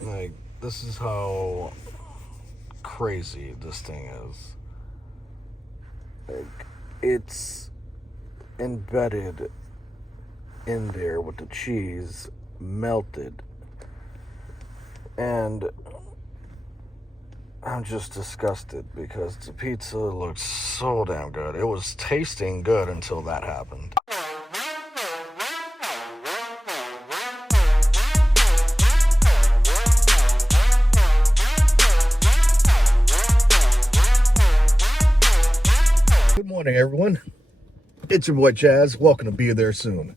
Like, this is how crazy this thing is. Like, it's embedded in there with the cheese melted. And I'm just disgusted because the pizza looks so damn good. It was tasting good until that happened. Good morning, everyone. It's your boy Chaz. Welcome to Be There Soon.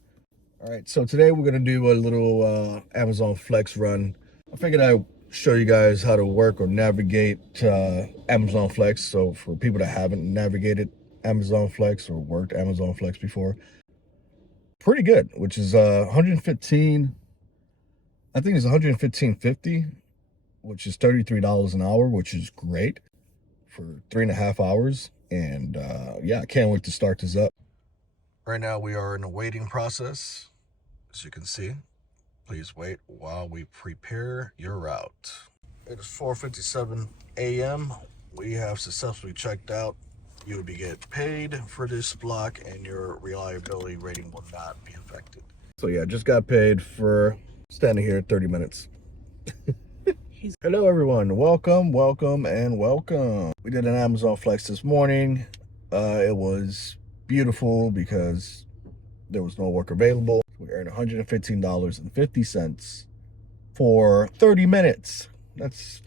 All right, so today we're going to do a little Amazon Flex run. I figured I'd show you guys how to work or navigate Amazon Flex. So for people that haven't navigated Amazon Flex or worked Amazon Flex before, pretty good, which is 115, I think it's 115.50, which is $33 an hour, which is great for 3.5 hours. And yeah, I can't wait to start this up. Right now we are in the waiting process. As you can see, please wait while we prepare your route. It is 4:57 a.m. We have successfully checked out. You will be get paid for this block and your reliability rating will not be affected. So yeah, just got paid for standing here 30 minutes. Hello everyone, welcome, and welcome. We did an Amazon Flex this morning. It was beautiful because there was no work available. We earned $115.50 for 30 minutes. That's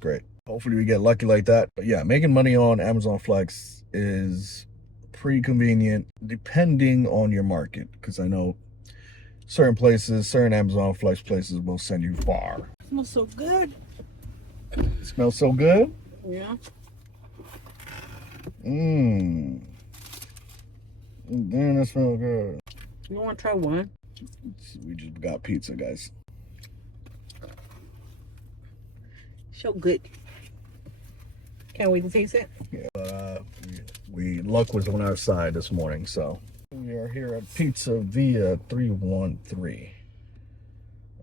great. Hopefully we get lucky like that. But yeah, making money on Amazon Flex is pretty convenient depending on your market, because I know certain Amazon Flex places will send you far. It smells so good. It smells so good? Yeah. Damn, that smells good. You want to try one? We just got pizza, guys. So good. Can't wait to taste it. Yeah, luck was on our side this morning, so we are here at Pizza Via 313.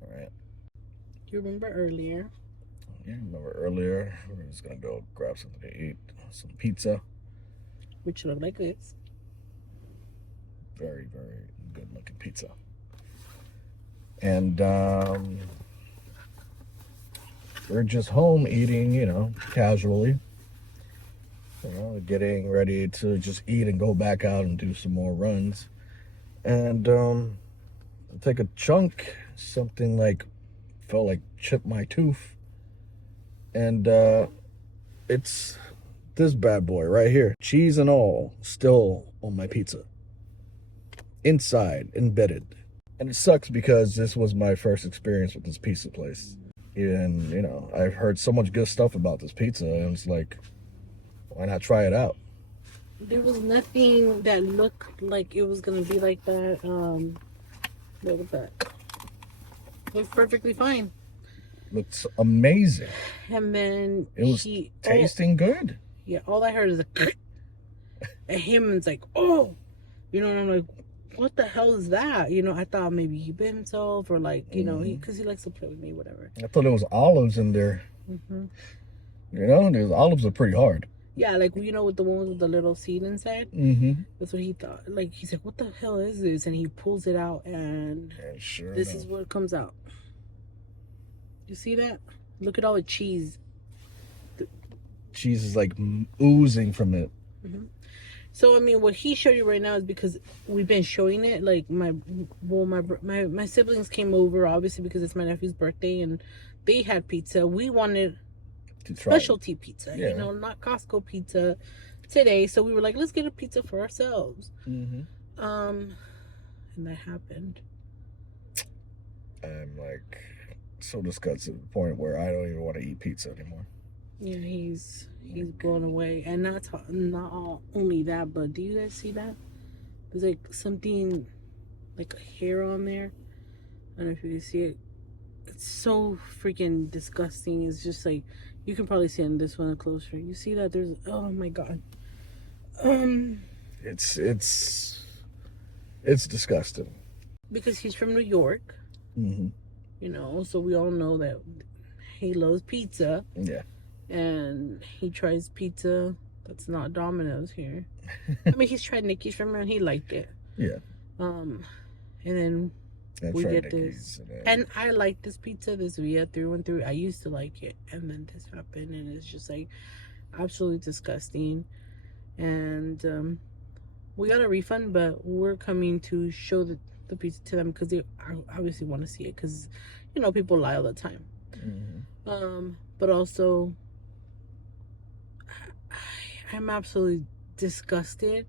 All right. You remember earlier? Yeah, remember earlier. We're just gonna go grab something to eat, some pizza. Which looked like this. Very, very good looking pizza. And we're just home eating, casually. Getting ready to just eat and go back out and do some more runs. And take a chunk, something like, felt like chipped my tooth. And it's this bad boy right here. Cheese and all still on my pizza. Inside, embedded. And it sucks because this was my first experience with this pizza place. And, I've heard so much good stuff about this pizza, and it's like, why not try it out? There was nothing that looked like it was going to be like that. What was that? It was perfectly fine. Looks amazing. And then it was tasting good. Yeah, all I heard is and him, and it's like, oh, and I'm like, what the hell is that? I thought maybe he bit himself or like, because he likes to play with me, whatever. I thought there was olives in there. Mm-hmm. Those olives are pretty hard. Yeah, like, with the ones with the little seed inside. Mm-hmm. That's what he thought. Like, he's like, what the hell is this? And he pulls it out, and this is what comes out. You see that? Look at all the cheese. The cheese is like oozing from it. Mm-hmm. So, what he showed you right now is because we've been showing it. Like, my siblings came over, obviously, because it's my nephew's birthday, and they had pizza. We wanted specialty pizza, not Costco pizza today. So we were like, let's get a pizza for ourselves. Mm-hmm. And that happened. I'm like so disgusted to the point where I don't even want to eat pizza anymore. Yeah, he's blown away, and not only that, but do you guys see that? There's like something like a hair on there. I don't know if you can see it. It's so freaking disgusting. It's just like, you can probably see it in this one closer. You see that? There's, oh my god. It's disgusting. Because he's from New York. Mm-hmm. you know, so we all know that he loves pizza. Yeah. And he tries pizza that's not Domino's here. I mean, he's tried Nikki's from her and he liked it. Yeah. And then we get this, and I like this pizza, this Via 313. I used to like it, and then this happened, and it's just like absolutely disgusting. And we got a refund, but we're coming to show the pizza to them because they obviously want to see it, because you know people lie all the time. But also I'm absolutely disgusted.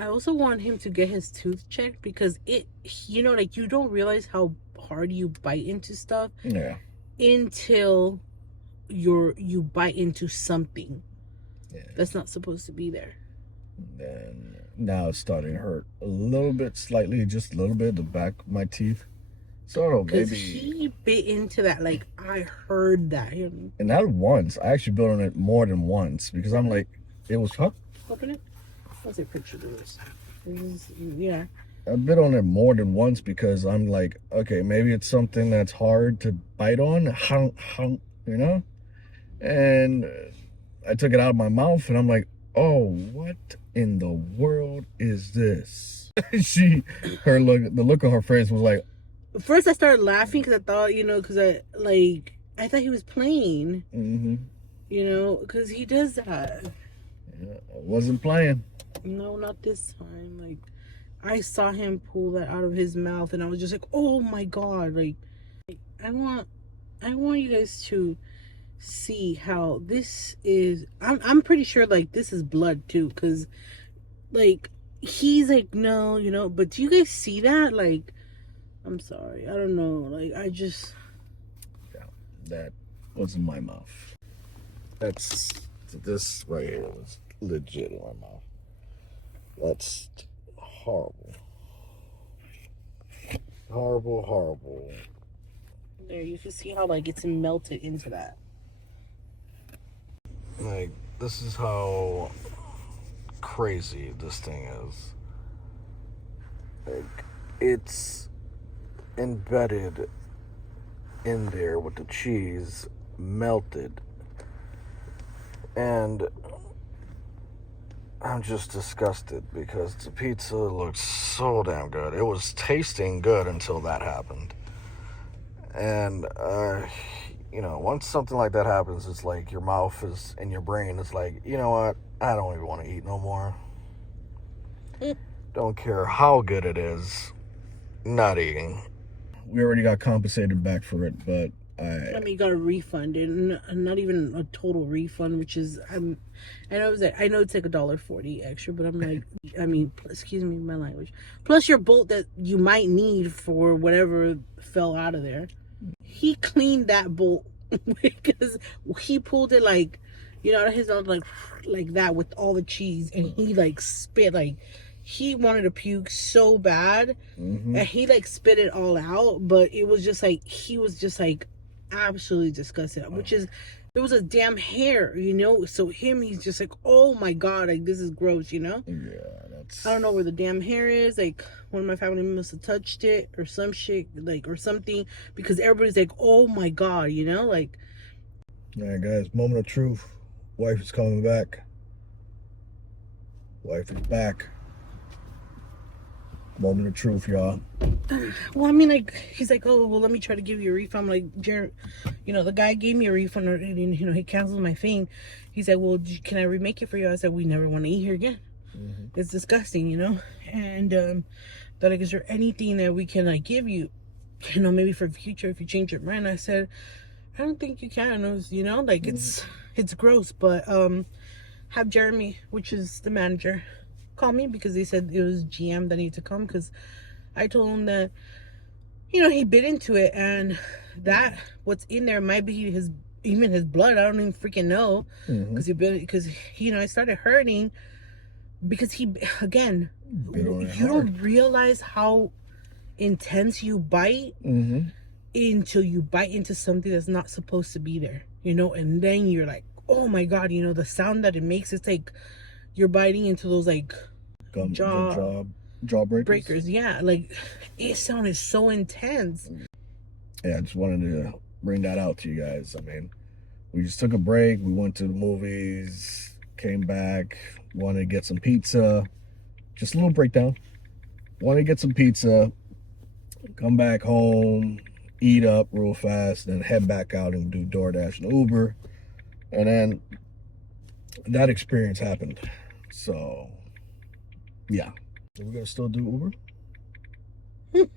I also want him to get his tooth checked, because you know, like, you don't realize how hard you bite into stuff until you bite into something that's not supposed to be there. And now it's starting to hurt a little bit, slightly, just a little bit, the back of my teeth. So because maybe he bit into that, like, I heard that. And not once. I actually bit on it more than once, because I'm like, it was Open it. What's a picture of this? Yeah. I bit on it more than once because I'm like, okay, maybe it's something that's hard to bite on, you know? And I took it out of my mouth and I'm like, oh, what in the world is this? The look on her face was like. First I started laughing because I thought, you know, because I thought he was playing. You know, because he does that. Yeah, I wasn't playing. No, not this time. Like, I saw him pull that out of his mouth, and I was just like, "Oh my god!" Like, I want you guys to see how this is. I'm pretty sure, like, this is blood too, because, like, he's like, no, you know. But do you guys see that? Like, I'm sorry, I don't know. Like, I just. Yeah, that was in my mouth. This right here was legit in my mouth. That's horrible. Horrible. There, you can see how, like, it's melted into that. Like, this is how crazy this thing is. Like, it's embedded in there with the cheese melted. And I'm just disgusted because the pizza looks so damn good. It was tasting good until that happened. And, you know, once something like that happens, it's like your mouth is, and your brain is like, you know what? I don't even want to eat no more. Don't care how good it is. Not eating. We already got compensated back for it, but I mean, you got a refund, and not even a total refund, which is I know it's like $1.40 extra, but I'm like, I mean, excuse me, my language. Plus your bolt that you might need for whatever fell out of there. He cleaned that bolt because he pulled it, like, you know, out of his mouth, like that with all the cheese, and he like spit, like he wanted to puke so bad, and he like spit it all out, but it was just like he was just like absolutely disgusted, which is, there was a damn hair, you know, so he's just like, oh my god, like, this is gross, you know. I don't know where the damn hair is. Like, one of my family must have touched it or some shit, like, or something, because everybody's like, oh my god, you know, like. Alright guys, moment of truth. Wife is coming back. Wife is back. Moment of truth, y'all. Well, I mean, like, he's like, oh, well, let me try to give you a refund. I'm like, Jared, you know, the guy gave me a refund, or, you know, he canceled my thing. He's like, well, can I remake it for you? I said, we never want to eat here again. It's disgusting, you know. And they're like, is there anything that we can, like, give you, you know, maybe for the future if you change your mind? I said, I don't think you can. It was, you know, like, it's gross. But have Jeremy, which is the manager, call me, because they said it was GM that needed to come, because I told him that, you know, he bit into it, and that what's in there might be even his blood. I don't even freaking know, because you know, I started hurting because he, again, you don't realize how intense you bite until you bite into something that's not supposed to be there, you know, and then you're like, oh my god, you know, the sound that it makes, it's like you're biting into those, like, jaw breakers. Yeah, like, it sounded so intense. yeah, I just wanted to bring that out to you guys. I mean, we just took a break. We went to the movies, came back, wanted to get some pizza. Just a little breakdown. Wanted to get some pizza, come back home, eat up real fast, then head back out and do DoorDash and Uber. And then that experience happened. So, yeah. Are we going to still do Uber?